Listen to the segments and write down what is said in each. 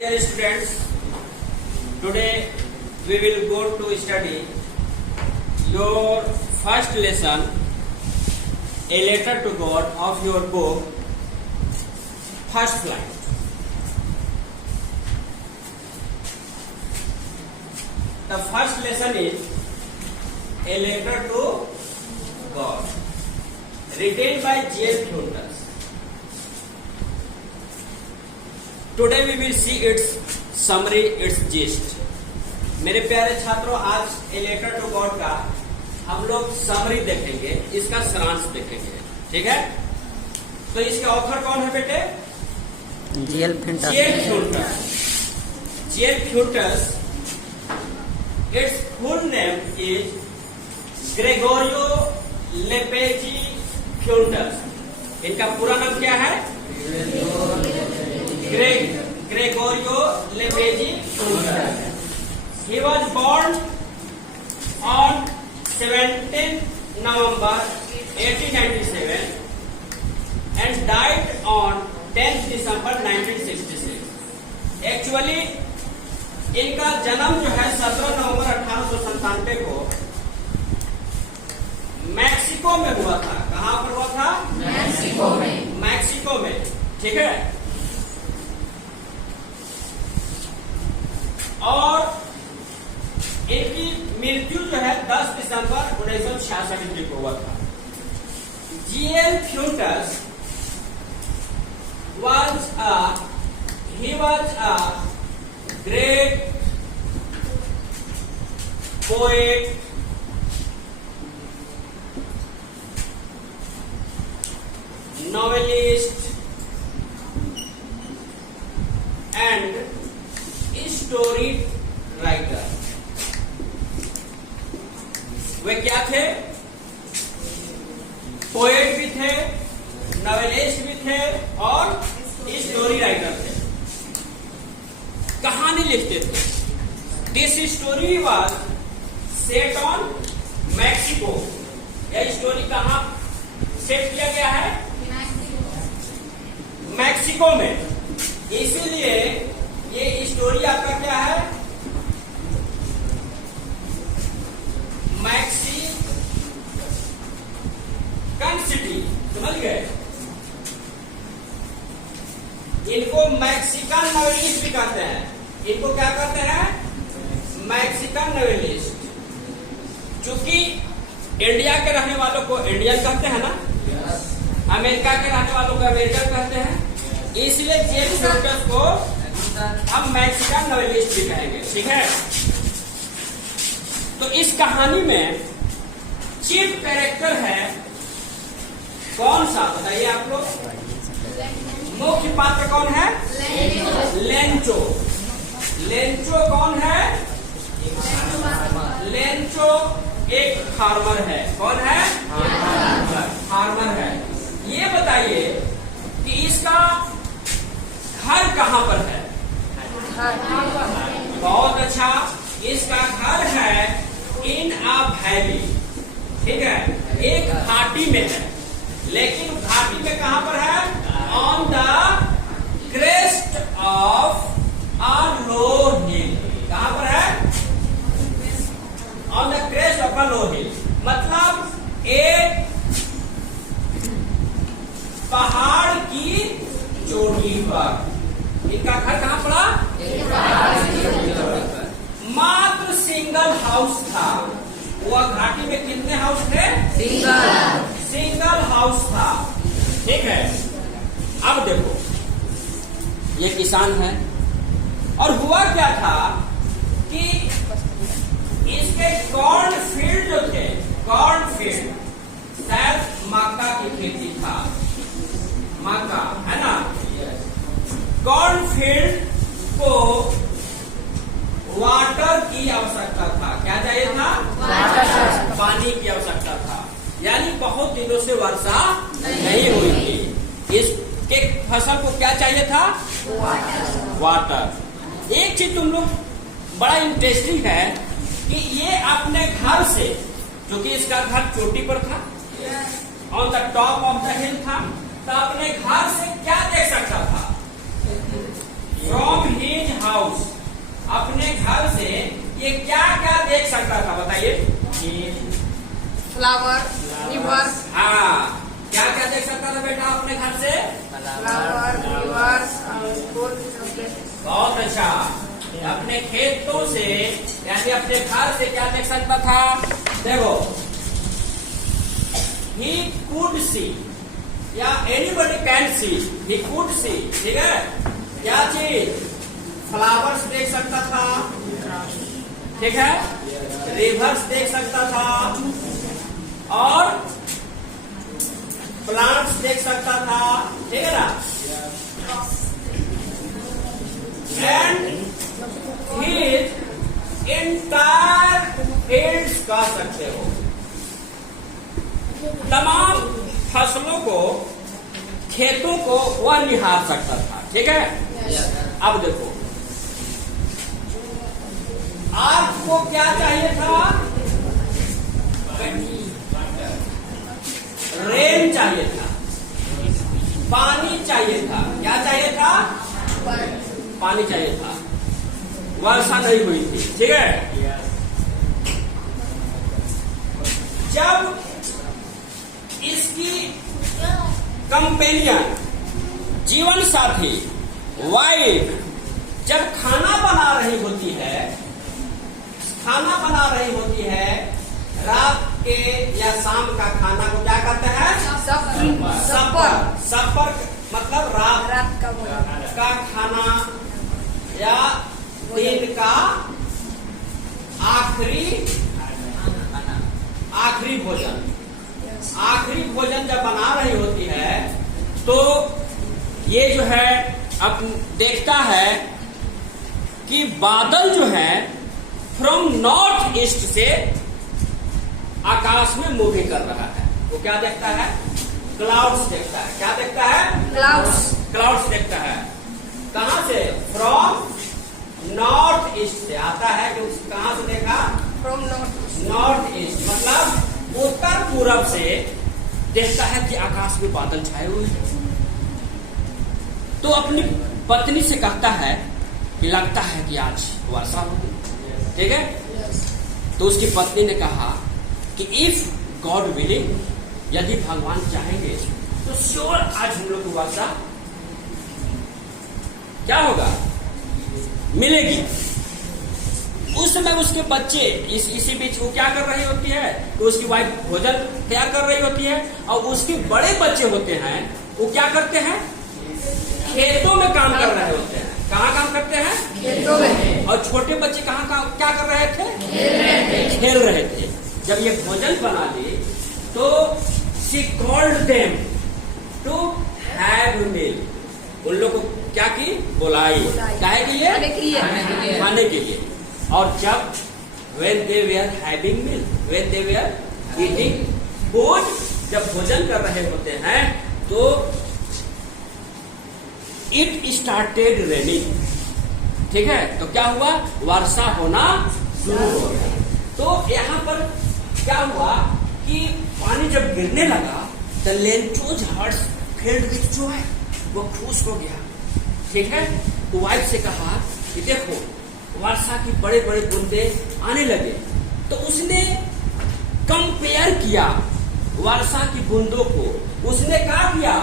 Dear students, today we will go to study your first lesson, A Letter to God of your book, First Flight. The first lesson is A Letter to God, written by G.L. Hunter. Today we will see its summary, its gist. मेरे प्यारे छात्रों, आज a letter to God का हम लोग summary देखेंगे, इसका सारांश देखेंगे, ठीक है। तो इसके ऑथर कौन है बेटे? G.L. Hunter. G.L. Hunter. Its full name is Gregorio Lepage Hunter. इनका पूरा नाम क्या है? Gregorio Lepage Hunter. He was born on 17 November 1897 and died on 10 December 1966. Actually, इनका जन्म जो है 17 नवंबर 1897 को मैक्सिको में हुआ था। कहाँ पर हुआ था? मैक्सिको में, ठीक है। और इनकी मृत्यु जो है 10 दिसंबर 1966 को हुआ था। G.L. Hunter was a great poet, novelist and story writer. वे क्या थे? पोएट भी थे, नॉवेलिस्ट भी थे और स्टोरी राइटर थे, कहानी लिखते थे। This story was set on Mexico. यह स्टोरी कहाँ सेट किया गया है? मैक्सिको में। इसीलिए ये स्टोरी आपका क्या है? मैक्सिकन सिटी, समझ गए? इनको मैक्सिकन नॉवेलिस्ट भी कहते हैं। इनको क्या कहते हैं? Mexican novelist. चूंकि इंडिया के रहने वालों को इंडियन कहते हैं ना, अमेरिका के रहने वालों को अमेरिकन कहते हैं, इसलिए जेम्स हंटर को हम मैक्सिकन नॉवेलिस्ट भी कहेंगे, ठीक है। तो इस कहानी में चीफ कैरेक्टर है कौन सा, बताइए आप लोग? मुख्य पात्र कौन है? लेंचो। लेंचो कौन है? लेंचो एक फार्मर है। कौन है? फार्मर है। ये बताइए कि इसका घर कहाँ पर है? बहुत अच्छा, इसका घर है इन अ वैली, ठीक है, एक घाटी में है। लेकिन घाटी में कहाँ पर है? On the crest of a low hill. कहाँ पर है? On the crest of a low hill, मतलब एक पहाड़ की चोटी पर। इनका घर कहाँ पड़ा? मात्र सिंगल हाउस था। वह घाटी में कितने हाउस थे? सिंगल हाउस था, ठीक है। अब देखो, ये किसान है और हुआ क्या था कि इसके कॉर्न फील्ड जो थे, कॉर्न फील्ड, शायद मक्का की खेती था, मक्का है ना। कॉर्न फील्ड को वाटर की आवश्यकता था। क्या चाहिए था? पानी की आवश्यकता था। यानी बहुत दिनों से वर्षा नहीं हुई थी। इसके फसल को क्या चाहिए था? वाटर। एक चीज तुम लोग बड़ा इंटरेस्टिंग है कि ये अपने घर से, जो कि इसका घर चोटी पर था, on the top of the हिल था, तो अपने घर से क्या देख सकता था? फ्रॉम हिज हाउस, अपने घर से ये क्या क्या देख सकता था बताइए? फ्लावर, रिवर, हाँ, क्या क्या देख सकता था बेटा अपने घर से? फ्लावर, रिवर, बहुत अच्छा। अपने खेतों से यानी अपने घर से क्या देख सकता था? देखो, he could see या anybody can see, he could see, ठीक है? क्या चीज? फ्लावर्स देख सकता था, ठीक है? रिवर्स देख सकता था और प्लांट्स देख सकता था, ठीक है ना? एंड हिज एंटायर फील्ड्स कह सकते हो, तमाम फसलों को, खेतों को वह निहार सकता था, ठीक है? अब देखो, आपको क्या चाहिए था? रेन चाहिए था, पानी चाहिए था। क्या चाहिए था? पानी चाहिए था। वर्षा नहीं हुई थी, ठीक है? जब इसकी कंपेनियन, जीवन साथी, वाइफ जब खाना बना रही होती है, रात के या शाम का खाना को क्या कहते हैं? सपर मतलब रात का खाना या दिन का आखिरी भोजन जब बना रही होती है तो ये जो है अब देखता है कि बादल जो है फ्रॉम नॉर्थ ईस्ट से आकाश में मूविंग कर रहा है। वो क्या देखता है? क्लाउड्स देखता है। क्या देखता है? क्लाउड्स देखता है। कहां से? फ्रॉम नॉर्थ ईस्ट से आता है। जो कहां से देखा? फ्रॉम नॉर्थ ईस्ट मतलब उत्तर पूरब से देखता है कि आकाश में बादल छाए हुए हैं। तो अपनी पत्नी से कहता है कि लगता है कि आज वर्षा होगी, ठीक है? तो उसकी पत्नी ने कहा कि इफ गॉड विलिंग, यदि भगवान चाहेंगे तो श्योर आज हम लोग को वर्षा क्या होगा? मिलेगी। उस समय उसके बच्चे इसी बीच वो क्या कर रही होती है? तो उसकी वाइफ भोजन तैयार कर रही होती है और उसके बड़े बच्चे होते हैं वो क्या करते हैं? खेतों में काम कर रहे होते हैं। कहाँ काम करते हैं? खेतों में। और छोटे बच्चे कहाँ क्या कर रहे थे? खेल रहे थे। जब ये भोजन बना ली तो she called them to have meal। उन लोग को क्या की? बुलाई। काहे के लिए? खाने के लिए। और जब when they were having meal, when they were eating food, जब भोजन कर रहे होते हैं तो इट स्टार्टेड रेनिंग, ठीक है? तो क्या हुआ? वर्षा होना शुरू हो गया। तो यहाँ पर क्या हुआ कि पानी जब गिरने लगा तो लेंटोज हर्ट्स फील्ड विथ जॉय, वो खुश हो गया, ठीक है? तो वाइफ से कहा कि देखो वर्षा की बड़े बड़े बूंदे आने लगे। तो उसने कंपेयर किया वर्षा की बूंदों को। उसने क्या किया?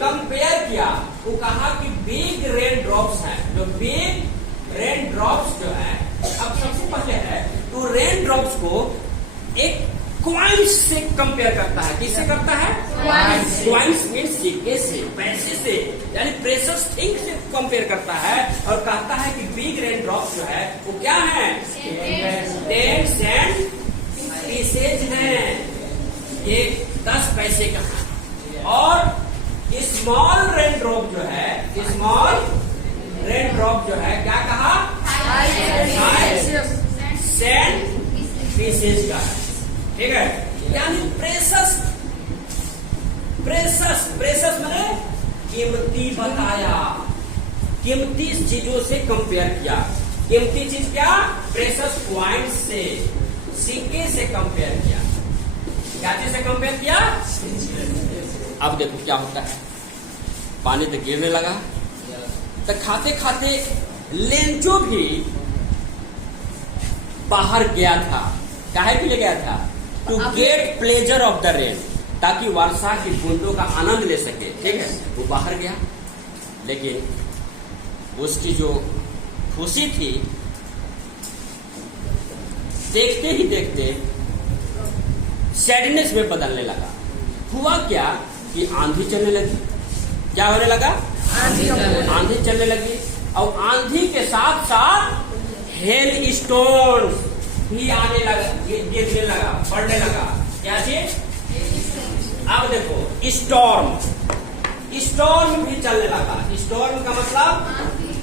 कंपेयर किया। वो कहा कि बिग रेन ड्रॉप्स हैं, जो बिग रेन ड्रॉप्स जो है, अब सबसे पहले है तो रेन ड्रॉप्स को एक क्वाइंस से कंपेयर करता है। किससे करता है? क्वाइंस मीन्स सिक्के से, पैसे से, यानी प्रेशियस थिंग से कंपेयर करता है और कहता है कि बिग रेन ड्रॉप्स जो है वो क्या है? 10 सेंट पीसेज है, ये 10 पैसे का है। और स्मॉल रेन ड्रॉप जो है, स्मॉल रेन ड्रॉप जो है क्या कहा? 5 सेंट पीसेज का है, ठीक है? यानी प्रेशस माने कीमती बताया, कीमती चीजों से कंपेयर किया। कीमती चीज क्या? प्रेशस क्वाइंट से, सिक्के से कंपेयर किया। क्या चीज से कंपेयर किया? अब देखो क्या होता है। पानी तो गिरने लगा, तो खाते खाते लेंचो भी बाहर गया था। काहे के लिए गया था? To get pleasure of the rain, ताकि वर्षा की बूंदों का आनंद ले सके। ठीक है, वो बाहर गया, लेकिन उसकी जो खुशी थी देखते ही देखते सैडनेस में बदलने लगा। हुआ क्या कि आंधी चलने लगी। क्या होने लगा? आंधी चलने लगी, और आंधी के साथ साथ हेल स्टोन भी आने लगा, गिरने लगा, पड़ने लगा। क्या चीज? अब देखो, स्टॉर्म भी चलने लगा। स्टॉर्म का मतलब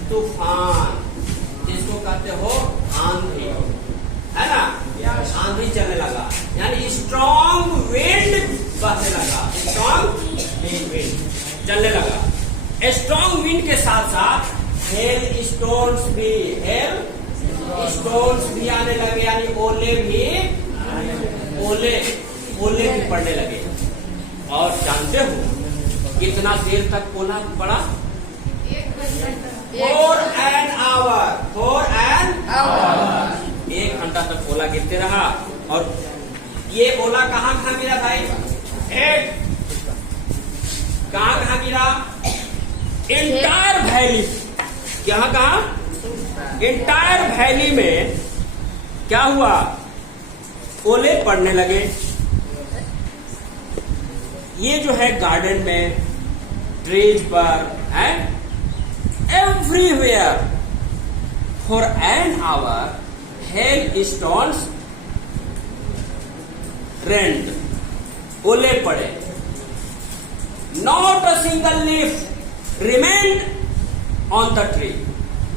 तूफान, जिसको कहते हो आंधी, है ना? आंधी चलने लगा, यानी स्ट्रॉन्ग विंड बहने लगा। स्ट्रॉन्ग विंड चलने लगा। स्ट्रॉन्ग विंड के साथ साथ हेल स्टोन्स भी आने लगे, यानी ओले भी पड़ने लगे। और जानते हो कितना देर तक ओला पड़ा? 4 आवर। 1 घंटा तक ओला गिरते रहा। और ये ओला कहाँ गिरा भाई? कहाँ गिरा? Entire valley. कहाँ? एंटायर वैली में क्या हुआ? ओले पड़ने लगे। ये जो है गार्डन में, ट्रीज पर है, everywhere for an hour hail stones rained, ओले पड़े। Not a single leaf remained on the tree,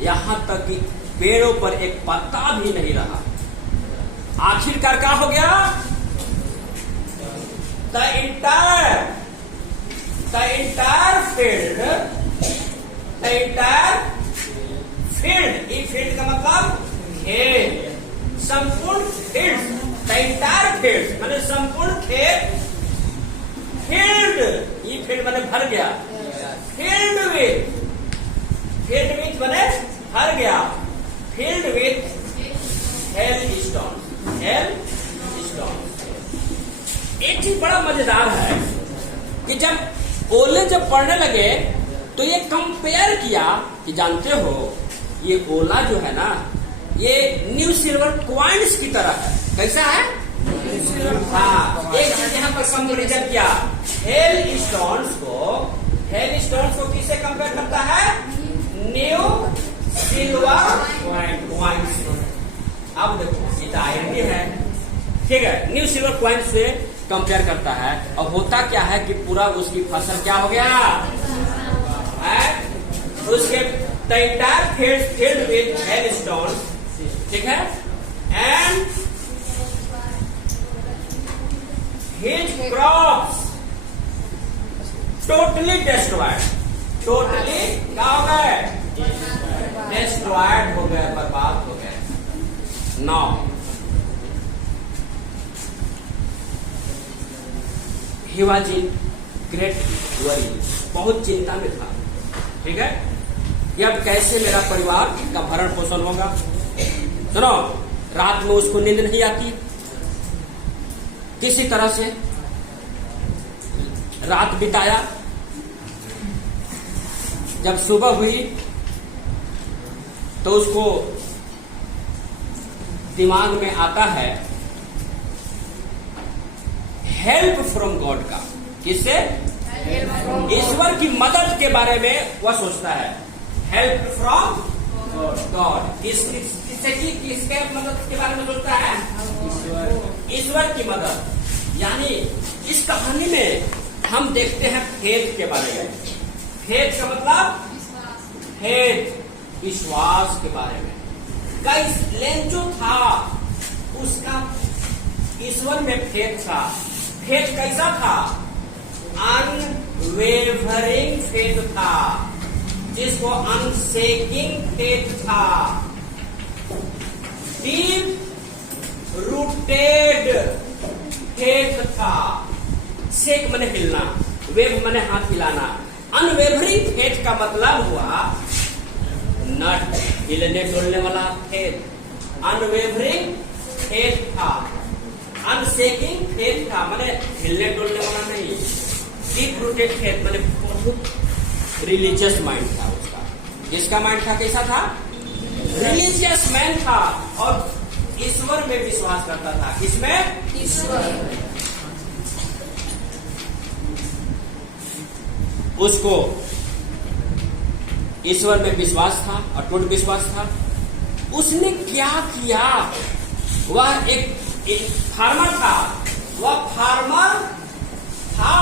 यहां तक कि पेड़ों पर एक पत्ता भी नहीं रहा। आखिरकार क्या हो गया? द एंटायर फील्ड, ये फील्ड का मतलब खेत, संपूर्ण फील्ड, द एंटायर फील्ड माने संपूर्ण खेत, फील्ड, ये फील्ड माने भर गया, फील्ड विथ माने भर गया, फील्ड विथ हेल स्टोन। एक चीज बड़ा मजेदार है कि जब ओले पड़ने लगे तो ये कंपेयर किया कि जानते हो ये ओला जो है ना, ये न्यू सिल्वर क्वाइंस की तरह है। कैसा है? हाँ, एक चीज यहाँ पर कंपेरिजन किया, हेल स्टोन्स को किससे कंपेयर करता है? New silver coins. अब देखो, ये तो आयरनी है, ठीक है, न्यू सिल्वर क्वाइंस से कंपेयर करता है। और होता क्या है कि पूरा उसकी फसल क्या हो गया है? उसके फील्ड विथ हेल स्टोन, ठीक है, and his crops totally destroyed. Totally क्या हो गए? डिस्ट्रॉयड हो गए, बर्बाद हो गए। Now he was in great worry, बहुत चिंता में था। ठीक है, कि अब कैसे मेरा परिवार का भरण पोषण होगा। सुनो, रात में उसको नींद नहीं आती, किसी तरह से रात बिताया। जब सुबह हुई तो उसको दिमाग में आता है हेल्प फ्रॉम गॉड का। किससे? ईश्वर की मदद के बारे में वह सोचता है। हेल्प फ्रॉम गॉड, किसके मदद के बारे में सोचता है? ईश्वर की मदद। यानी इस कहानी में हम देखते हैं फेथ के बारे में। फेथ का मतलब फेथ, विश्वास के बारे में। लेन जो था उसका ईश्वर में फेथ था। फेथ कैसा था? अनवेवरिंग फेथ था, जिसको अनशेकिंग फेथ था। डीप रूटेड फेथ था। शेक मने हिलना, वेव मने हाथ हिलाना। अनवेवरिंग फेथ का मतलब हुआ नट हिलने डुलने वाला फेथ, अनवेवरिंग फेथ था, अनशेकिंग फेथ था, माने हिलने डुलने वाला नहीं, डीप रूटेड फेथ माने बहुत रिलीजियस माइंड था उसका। जिसका माइंड था कैसा था? रिलीजियस मैन था और ईश्वर में विश्वास करता था। किसमें? ईश्वर। उसको ईश्वर में विश्वास था, अटूट विश्वास था। उसने क्या किया? वह एक फार्मर था, वह फार्मर था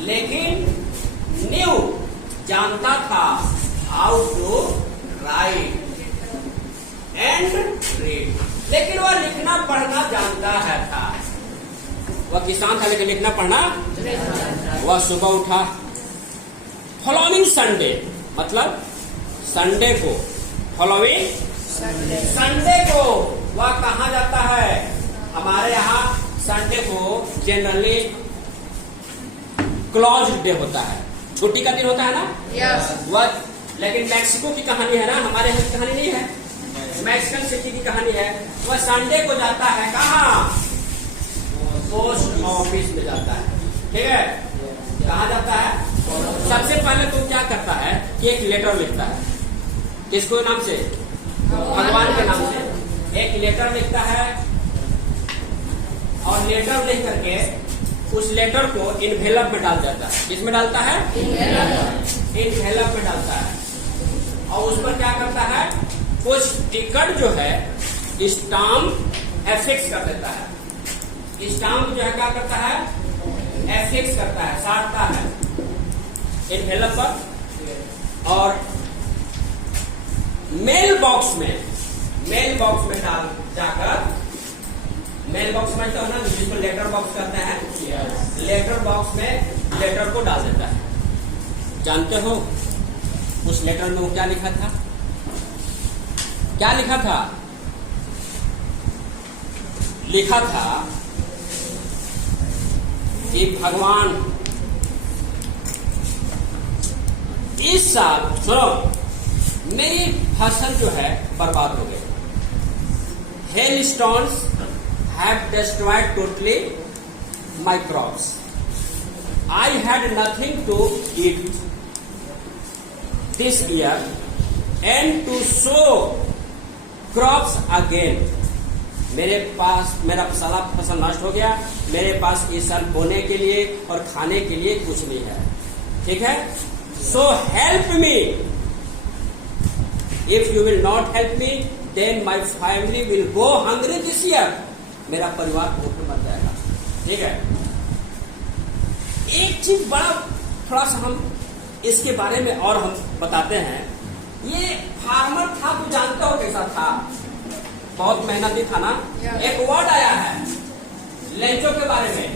लेकिन न्यू जानता था how to write and read, लेकिन वह लिखना पढ़ना जानता है था। वह किसान था लेकिन लिखना पढ़ना। वह सुबह उठा, फॉलोइंग संडे मतलब संडे को, फॉलोइंग संडे को वह कहाँ जाता है? हमारे यहाँ संडे को जनरली क्लोज डे होता है, छुट्टी का दिन होता है ना। यस। वह लेकिन मैक्सिको की कहानी है ना, हमारे यहाँ की कहानी नहीं है, मैक्सिकन सिटी की कहानी है। वह संडे को जाता है कहाँ? पोस्ट ऑफिस में जाता है। ठीक है, कहाँ जाता है? सबसे पहले तो क्या करता है कि एक लेटर लिखता है। किसको नाम से? भगवान के नाम से एक लेटर लिखता है और लेटर लिख करके उस लेटर को इन्वेलप में डाल देता है। किसमें डालता है? इन्वेलप में डालता है और उस पर क्या करता है? कुछ टिकट जो है स्टाम्प एफिक्स कर देता है। स्टाम्प जो है क्या करता है? एफिक्स करता है, साटता है इन्वेलप पर और मेल बॉक्स में डाल जाकर, मेल बॉक्स में तो है ना जिसको लेटर बॉक्स कहते हैं, लेटर बॉक्स में लेटर को डाल देता है। जानते हो उस लेटर में वो क्या लिखा था? क्या लिखा था? लिखा था कि भगवान इस साल सुनो मेरी फसल जो है बर्बाद हो गई। Hailstones have destroyed totally my crops, I had nothing to eat this year and to sow crops again. मेरे पास मेरा सारा फसल नष्ट हो गया, मेरे पास इस साल बोने के लिए और खाने के लिए कुछ नहीं है। ठीक है, so help me, if you will not help me then my family will go hungry this year. मेरा परिवार भूखे मर जाएगा। ठीक है, एक चीज बड़ा थोड़ा सा हम इसके बारे में और हम बताते हैं। ये फार्मर था, तो जानते हो कैसा था? बहुत मेहनती था ना। एक वर्ड आया है लेंचो के बारे में,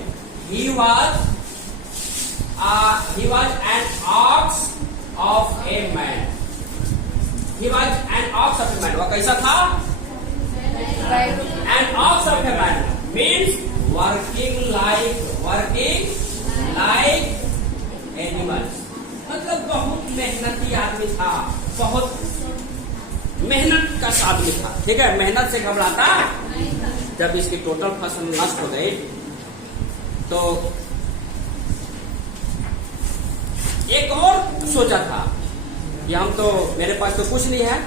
he was an ox of a man. He was an ox of a man. वह कैसा था? An ox of a man means working like animals, मतलब बहुत मेहनती आदमी था, बहुत मेहनत का आदमी था। ठीक है, मेहनत से घबराता। जब इसकी टोटल फसल नष्ट हो गई तो एक और सोचा था कि हम तो मेरे पास तो कुछ नहीं है,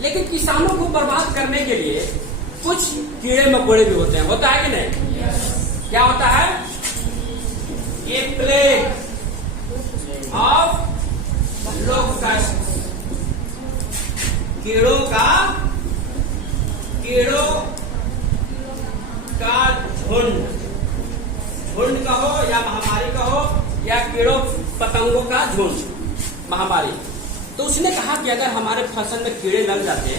लेकिन किसानों को बर्बाद करने के लिए कुछ कीड़े मकोड़े भी होते हैं। होता है कि नहीं? क्या होता है? ए प्लेग ऑफ लोकस्ट, कीड़ों का झुंड कहो या महामारी कहो या कीड़ों पतंगों का झुंड, महामारी। तो उसने कहा कि अगर हमारे फसल में कीड़े लग जाते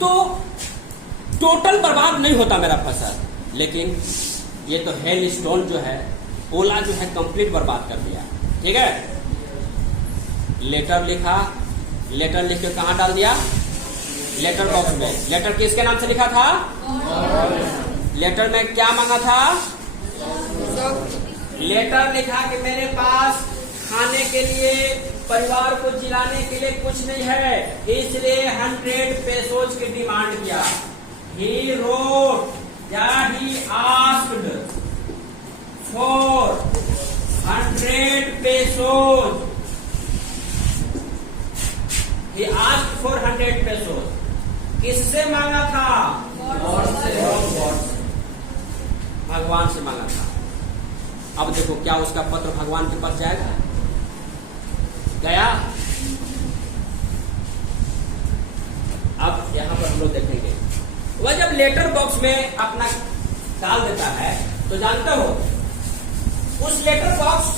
तो टोटल बर्बाद नहीं होता मेरा फसल, लेकिन ये तो हेल स्टोन जो है, ओला जो है कंप्लीट बर्बाद कर दिया। ठीक है, लेटर लिखा, लेटर लिख के कहाँ डाल दिया? लेटर बॉक्स में। लेटर किसके नाम से लिखा था? लेटर में क्या मांगा था? लेटर लिखा कि मेरे पास खाने के लिए परिवार को जिलाने के लिए कुछ नहीं है, इसलिए 100 पेसोज की डिमांड किया। He wrote या he asked for 100 pesos. He asked for 100 pesos. किससे मांगा था? भगवान से मांगा था। अब देखो क्या उसका पत्र भगवान के पास जाएगा? गया? अब यहां पर हम लोग देखेंगे, वह जब लेटर बॉक्स में अपना डाल देता है तो जानते हो उस लेटर बॉक्स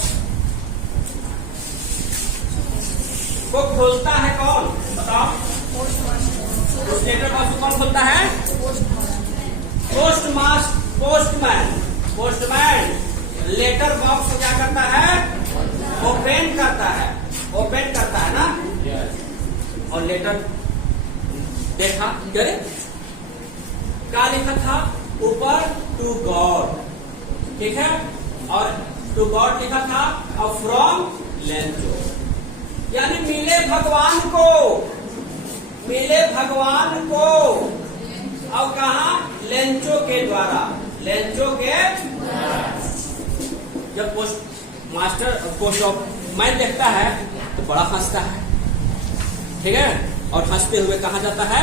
को खोलता है कौन? बताओ। उस लेटर बॉक्स को कौन खोलता है? पोस्टमैन लेटर बॉक्स को क्या करता है? ओपन करता है ना। और लेटर देखा, क्या लिखा था ऊपर? टू गॉड, ठीक है, और टू गॉड लिखा था और फ्रॉम लेंचो, यानी मिले भगवान को। और कहा? लेंचो के द्वारा। जब पोस्ट ऑफ मैन देखता है तो बड़ा हंसता है, ठीक है, और हंसते हुए कहा जाता है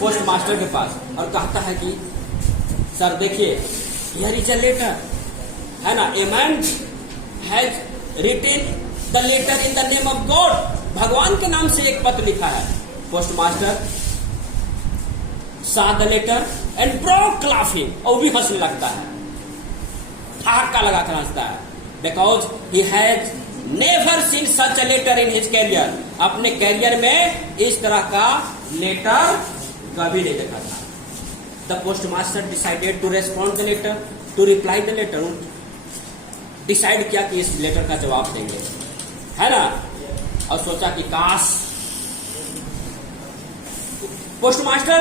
पोस्ट मास्टर के पास और कहता है कि सर देखिए, हियर इज अ लेटर, है ना, a man has written the letter in the name of God, भगवान के नाम से एक पत्र लिखा है। Post master saw the letter and broke laughing, और भी हंसने लगता है, ठहाका लगाकर हंसता है, because he has never seen such a letter in his career, अपने कैरियर में इस तरह का लेटर कभी नहीं देखा था। The postmaster decided to respond the letter, to reply the letter, decide किया कि इस लेटर का जवाब देंगे, है ना, और सोचा कि काश पोस्टमास्टर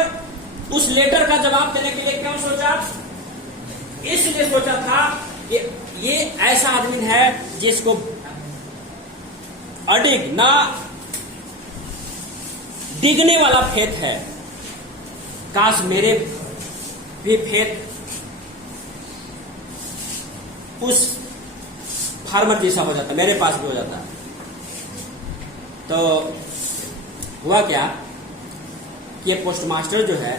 उस लेटर का जवाब देने के लिए क्यों सोचा? इसलिए सोचा था कि ये ऐसा आदमी है जिसको अडिग ना डिगने वाला फेथ है। काश मेरे भी फेथ उस फार्मर जैसा हो जाता, मेरे पास भी हो जाता। तो हुआ क्या, ये पोस्टमास्टर जो है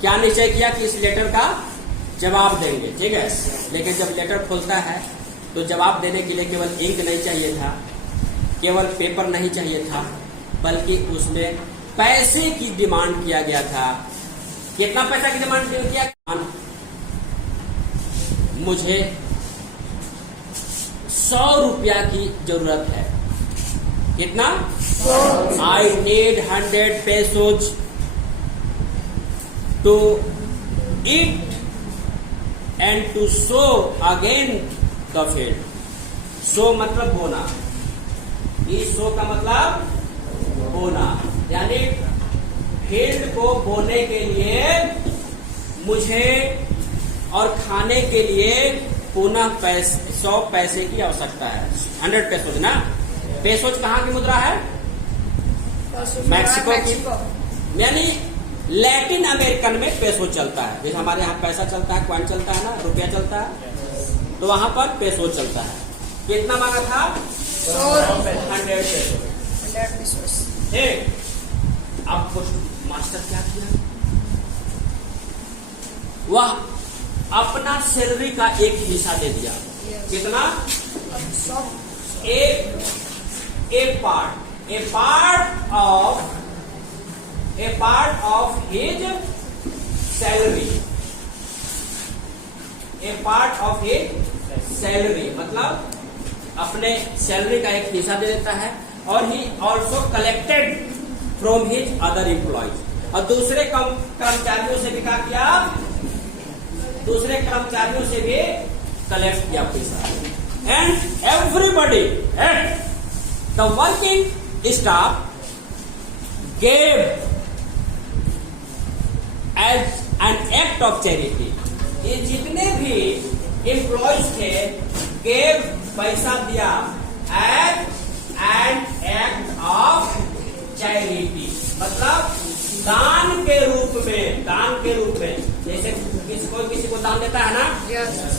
क्या निश्चय किया कि इस लेटर का जवाब देंगे, ठीक है, लेकिन जब लेटर खोलता है तो जवाब देने के लिए केवल इंक नहीं चाहिए था, केवल पेपर नहीं चाहिए था, बल्कि उसमें पैसे की डिमांड किया गया था। कितना पैसा की डिमांड किया? मुझे 100 रुपया की जरूरत है। कितना? I need 100 pesos to eat and to sow again the field. sow मतलब बोना, इस sow का मतलब बोना, यानी फील्ड को बोने के लिए मुझे और खाने के लिए पुनः 100 पैसे की आवश्यकता है। 100 पेसोज ना, पेसोज कहाँ की मुद्रा है? मैक्सिको की, यानी लैटिन अमेरिकन में पेसो चलता है। जैसे हमारे यहाँ पैसा चलता है, कॉइन चलता है ना, रुपया चलता है, तो वहां पर पेसो चलता है। कितना मांगा था? 100 पेसो। ठीक, अब मास्टर क्या किया? वह अपना सैलरी का एक हिस्सा दे दिया। कितना? A part of his salary. A part of his salary मतलब अपने सैलरी का एक हिस्सा दे देता है, और he also collected from his other employees, और दूसरे कर्मचारियों से भी क्या किया? दूसरे कर्मचारियों से भी कलेक्ट किया पैसा। And everybody at the working staff gave as an act of charity. ये जितने भी एम्प्लॉयज थे गेव पैसा दिया as an act of charity, मतलब दान के रूप में, दान के रूप में। जैसे कोई किसी को दान देता है ना,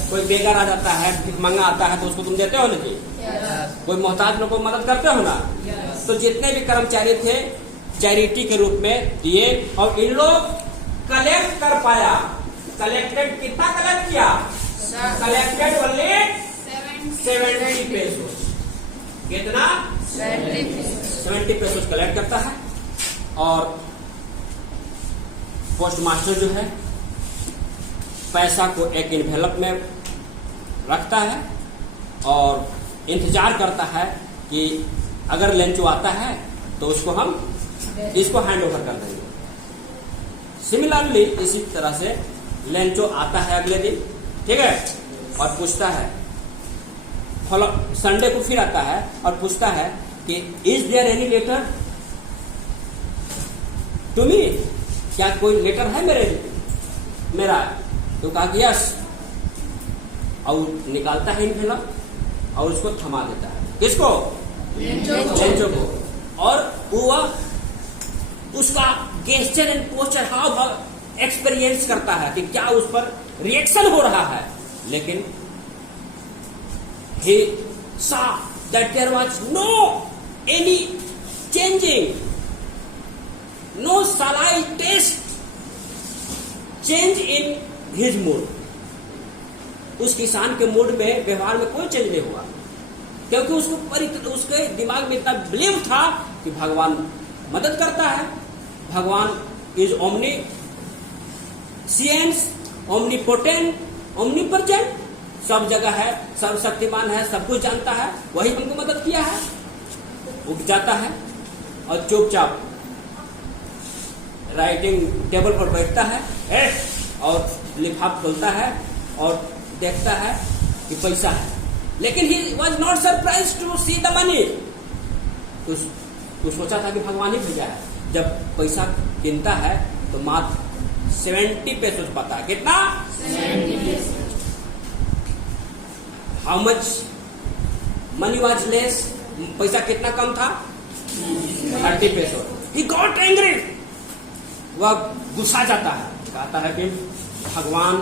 कोई बेकार आ जाता है, भिखमंगा आता है, तो उसको तुम देते हो ना जी। कोई मोहताज लोग को मदद करते हो ना। तो जितने भी कर्मचारी थे चैरिटी के रूप में दिए, और इन लोग कलेक्ट कर पाया। कलेक्टेड कितना कलेक्ट किया? Collected only 70 pesos. कितना? 70 पेसोस कलेक्ट करता है। और पोस्ट मास्टर जो है पैसा को एक इन्वेलप में रखता है और इंतजार करता है कि अगर लेंचो आता है तो उसको हम इसको हैंड ओवर कर देंगे। सिमिलरली इसी तरह से लेंचो आता है अगले दिन, ठीक है, और पूछता है, संडे को फिर आता है और पूछता है कि is there any letter to me, क्या कोई लेटर है मेरा? तो कहा कि यस, और निकालता है इन्वेलप और उसको थमा देता है। किसको? लेंचो को। और वो उसका गेस्चर एंड पोस्चर हाव भाव एक्सपीरियंस करता है कि क्या उस पर रिएक्शन हो रहा है। लेकिन he saw that there was no any changing, no slightest change in his mood. उस किसान के मूड में, व्यवहार में कोई चेंज नहीं हुआ, क्योंकि उसके दिमाग में इतना बिलीव था कि भगवान मदद करता है, भगवान इज ओमनी सियंस, ओमनीपोटेंट, ओमनीप्रेजेंट, सब जगह है, सर्वशक्तिमान है, सब कुछ जानता है, वही हमको मदद किया है। उठ जाता है और चुपचाप राइटिंग टेबल पर बैठता है और लिफाफ खोलता है और देखता है कि पैसा है। लेकिन he was not surprise to see the money. तो सोचा था कि भगवान ही भेजा है। जब पैसा गिनता है तो मात्र 70 पेसोस पाता है। कितना? 70 pesos. How much money was less? पैसा कितना कम था? 30 पेसोस। ही गॉट एंग्री, वह गुस्सा जाता है, कहता है कि भगवान,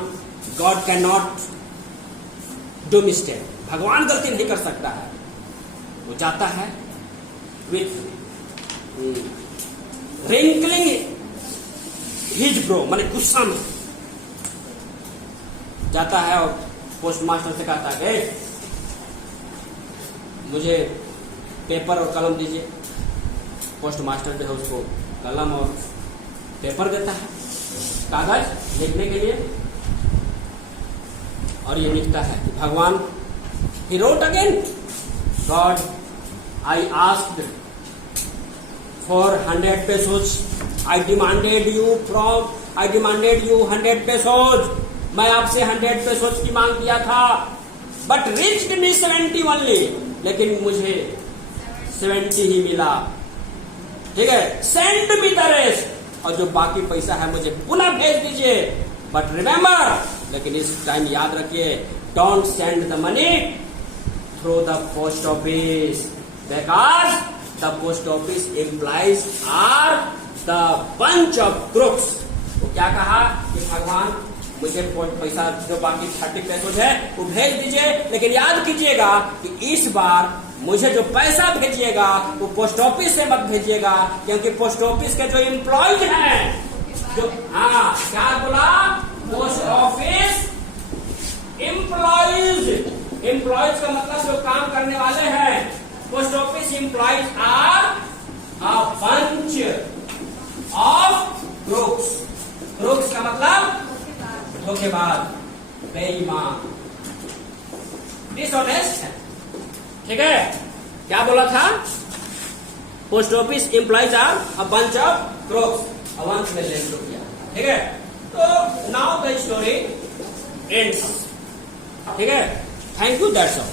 God can not do mistake, भगवान गलती नहीं कर सकता है। वो जाता है विथ रिंकलिंग हिज ब्रो, माने गुस्सा में जाता है और पोस्ट मास्टर से कहता है कि मुझे पेपर और कलम दीजिए। पोस्ट मास्टर जो है उसको कलम और पेपर देता है, कागज लिखने के लिए, और ये लिखता है कि भगवान, he wrote again, God, I asked for 100 pesos. I demanded you 100 pesos. मैं आपसे 100 pesos की मांग किया था, but reached me 70 only. लेकिन मुझे 70 ही मिला, ठीक है। Send me the rest. और जो बाकी पैसा है मुझे पुनः भेज दीजिए, बट रिमेम्बर, लेकिन इस टाइम याद रखिए, don't send the money through the post office, because the post office employees are the bunch of crooks. वो क्या कहा कि भगवान मुझे पैसा जो बाकी 30 पेसोस है वो भेज दीजिए, लेकिन याद कीजिएगा कि इस बार मुझे जो पैसा भेजिएगा वो पोस्ट ऑफिस से मत भेजिएगा, क्योंकि पोस्ट ऑफिस के जो एम्प्लॉयज हैं, जो, हाँ क्या बोला, पोस्ट ऑफिस एम्प्लॉयज, एम्प्लॉयज का मतलब जो काम करने वाले हैं। Post office employees are a bunch of crooks. Crooks का मतलब धोखेबाज, बेईमान, डिसऑनेस्ट है, ठीक है। क्या बोला था? Post office employees are a bunch of crooks. अवंश में लेट किया, ठीक है। तो नाउ द स्टोरी एंड्स, ठीक है। Thank you, that's all.